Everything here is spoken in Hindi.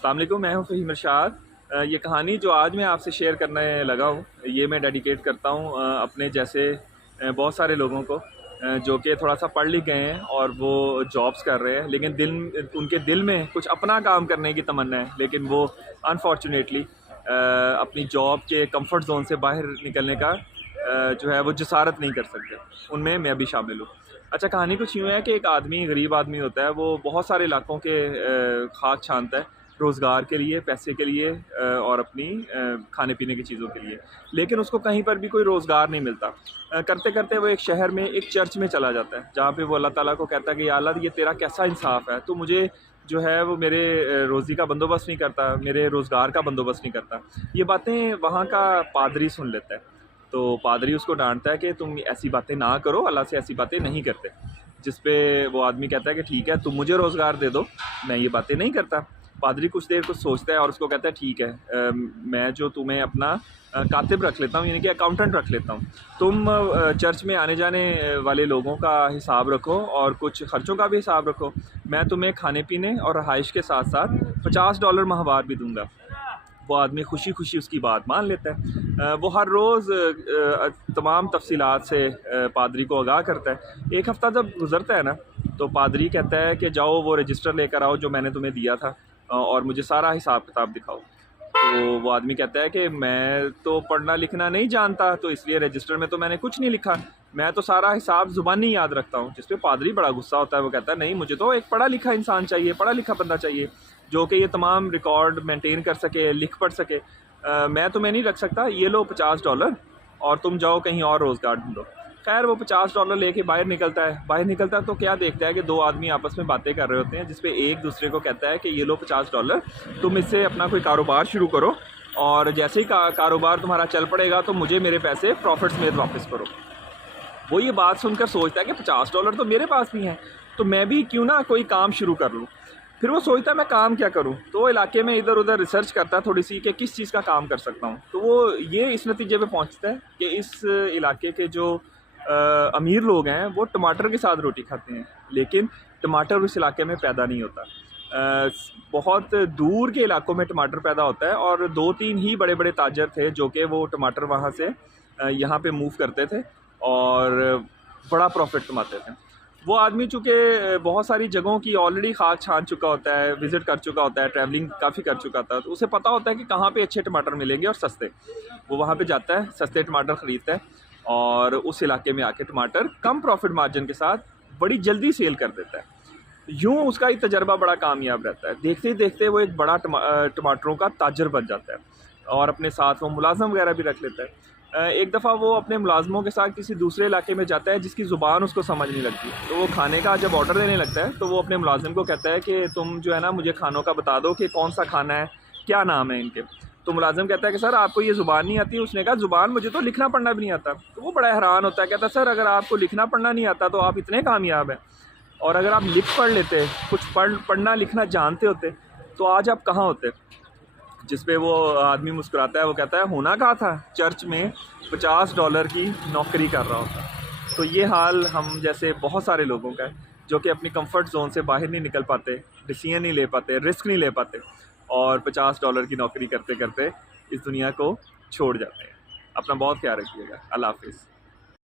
अस्सलाम वालेकुम, मैं हूँ फ़हीम इरशाद। ये कहानी जो आज मैं आपसे शेयर करने लगा हूँ, ये मैं डेडिकेट करता हूँ अपने जैसे बहुत सारे लोगों को जो कि थोड़ा सा पढ़ लिख गए हैं और वो जॉब्स कर रहे हैं, लेकिन उनके दिल में कुछ अपना काम करने की तमन्ना है, लेकिन वो अनफॉर्चुनेटली अपनी जॉब के कंफर्ट जोन से बाहर निकलने का जो है वो जसारत नहीं कर सकते। उनमें मैं भी शामिल हूँ। अच्छा, कहानी कुछ यूँ है कि एक आदमी, गरीब आदमी होता है, वो बहुत सारे इलाकों के खाक छानता है रोज़गार के लिए, पैसे के लिए और अपनी खाने पीने की चीज़ों के लिए, लेकिन उसको कहीं पर भी कोई रोज़गार नहीं मिलता। करते करते वो एक शहर में एक चर्च में चला जाता है, जहाँ पे वो अल्लाह ताला को कहता है कि या अल्लाह, ये तेरा कैसा इंसाफ़ है, तो मुझे जो है वो मेरे रोज़ी का बंदोबस्त नहीं करता, मेरे रोज़गार का बंदोबस्त नहीं करता। ये बातें वहाँ का पादरी सुन लेता है, तो पादरी उसको डांटता है कि तुम ऐसी बातें ना करो, अल्लाह से ऐसी बातें नहीं करते। जिस पे वो आदमी कहता है कि ठीक है, तुम मुझे रोज़गार दे दो, मैं ये बातें नहीं करता। पादरी कुछ देर कुछ सोचता है और उसको कहता है ठीक है, मैं जो तुम्हें अपना कातिब रख लेता हूँ, यानी कि अकाउंटेंट रख लेता हूँ। तुम चर्च में आने जाने वाले लोगों का हिसाब रखो और कुछ ख़र्चों का भी हिसाब रखो। मैं तुम्हें खाने पीने और रहाइश के साथ साथ $50 माहवार भी दूँगा। वो आदमी खुशी खुशी उसकी बात मान लेता है। वो हर रोज़ तमाम तफसीलात से पादरी को आगाह करता है। एक हफ़्ता जब गुज़रता है ना, तो पादरी कहता है कि जाओ वो रजिस्टर लेकर आओ जो मैंने तुम्हें दिया था और मुझे सारा हिसाब किताब दिखाओ। तो वो आदमी कहता है कि मैं तो पढ़ना लिखना नहीं जानता, तो इसलिए रजिस्टर में तो मैंने कुछ नहीं लिखा, मैं तो सारा हिसाब ज़ुबानी याद रखता हूँ। जिस पे पादरी बड़ा गुस्सा होता है, वो कहता है नहीं, मुझे तो एक पढ़ा लिखा इंसान चाहिए, पढ़ा लिखा बंदा चाहिए जो कि ये तमाम रिकॉर्ड मेंटेन कर सके, लिख पढ़ सके। मैं तुम्हें नहीं रख सकता, ये लो $50 और तुम जाओ कहीं और रोज़गार ढूंढो। खैर वो $50 लेके बाहर निकलता है। बाहर निकलता है तो क्या देखता है कि दो आदमी आपस में बातें कर रहे होते हैं, जिसपे एक दूसरे को कहता है कि ये लो $50, तुम इससे अपना कोई कारोबार शुरू करो और जैसे ही कारोबार तुम्हारा चल पड़ेगा तो मुझे मेरे पैसे प्रॉफिट समेत वापस करो। वो ये बात सुनकर सोचता है कि $50 तो मेरे पास भी हैं, तो मैं भी क्यों ना कोई काम शुरू कर लूँ। फिर वो सोचता है मैं काम क्या करूं, तो इलाके में इधर उधर रिसर्च करता है थोड़ी सी कि किस चीज़ का काम कर सकता हूं। तो वो ये इस नतीजे पे पहुंचता है कि इस इलाके के जो अमीर लोग हैं वो टमाटर के साथ रोटी खाते हैं, लेकिन टमाटर उस इलाके में पैदा नहीं होता। बहुत दूर के इलाकों में टमाटर पैदा होता है और दो तीन ही बड़े बड़े ताजर थे जो कि वो टमाटर वहाँ से यहाँ पे मूव करते थे और बड़ा प्रॉफिट कमाते थे। वो आदमी चूँकि बहुत सारी जगहों की ऑलरेडी खाक छान चुका होता है, विज़िट कर चुका होता है, ट्रैवलिंग काफ़ी कर चुका था, तो उसे पता होता है कि कहाँ पे अच्छे टमाटर मिलेंगे और सस्ते। वो वहाँ पे जाता है, सस्ते टमाटर ख़रीदता है और उस इलाके में आके टमाटर कम प्रॉफिट मार्जिन के साथ बड़ी जल्दी सेल कर देता है। यूँ उसका ये तजर्बा बड़ा कामयाब रहता है। देखते ही देखते वो एक बड़ा टमाटरों का ताजर बन जाता है और अपने साथ वो मुलाज़म वगैरह भी रख लेता है। एक दफ़ा वो अपने मुलाज़मों के साथ किसी दूसरे इलाके में जाता है जिसकी ज़ुबान उसको समझ नहीं लगती, तो वो खाने का जब ऑर्डर देने लगता है तो वो अपने मुलाज़िम को कहता है कि तुम जो है ना मुझे खानों का बता दो कि कौन सा खाना है, क्या नाम है इनके। तो मुलाज़िम कहता है कि सर आपको ये ज़ुबान नहीं आती। उसने कहा ज़ुबान, मुझे तो लिखना पढ़ना भी नहीं आता। तो वो बड़ा हैरान होता है, कहता है सर अगर आपको लिखना पढ़ना नहीं आता तो आप इतने कामयाब हैं, और अगर आप लिख पढ़ लेते, कुछ पढ़ना लिखना जानते होते, तो आज आप कहाँ होते। जिस पे वो आदमी मुस्कुराता है, वो कहता है होना कहा था, चर्च में $50 की नौकरी कर रहा होता। तो ये हाल हम जैसे बहुत सारे लोगों का है जो कि अपनी कंफर्ट जोन से बाहर नहीं निकल पाते, डिसीजन नहीं ले पाते, रिस्क नहीं ले पाते और $50 की नौकरी करते करते इस दुनिया को छोड़ जाते हैं। अपना बहुत ख्याल रखिएगा। अल्लाह हाफिज़।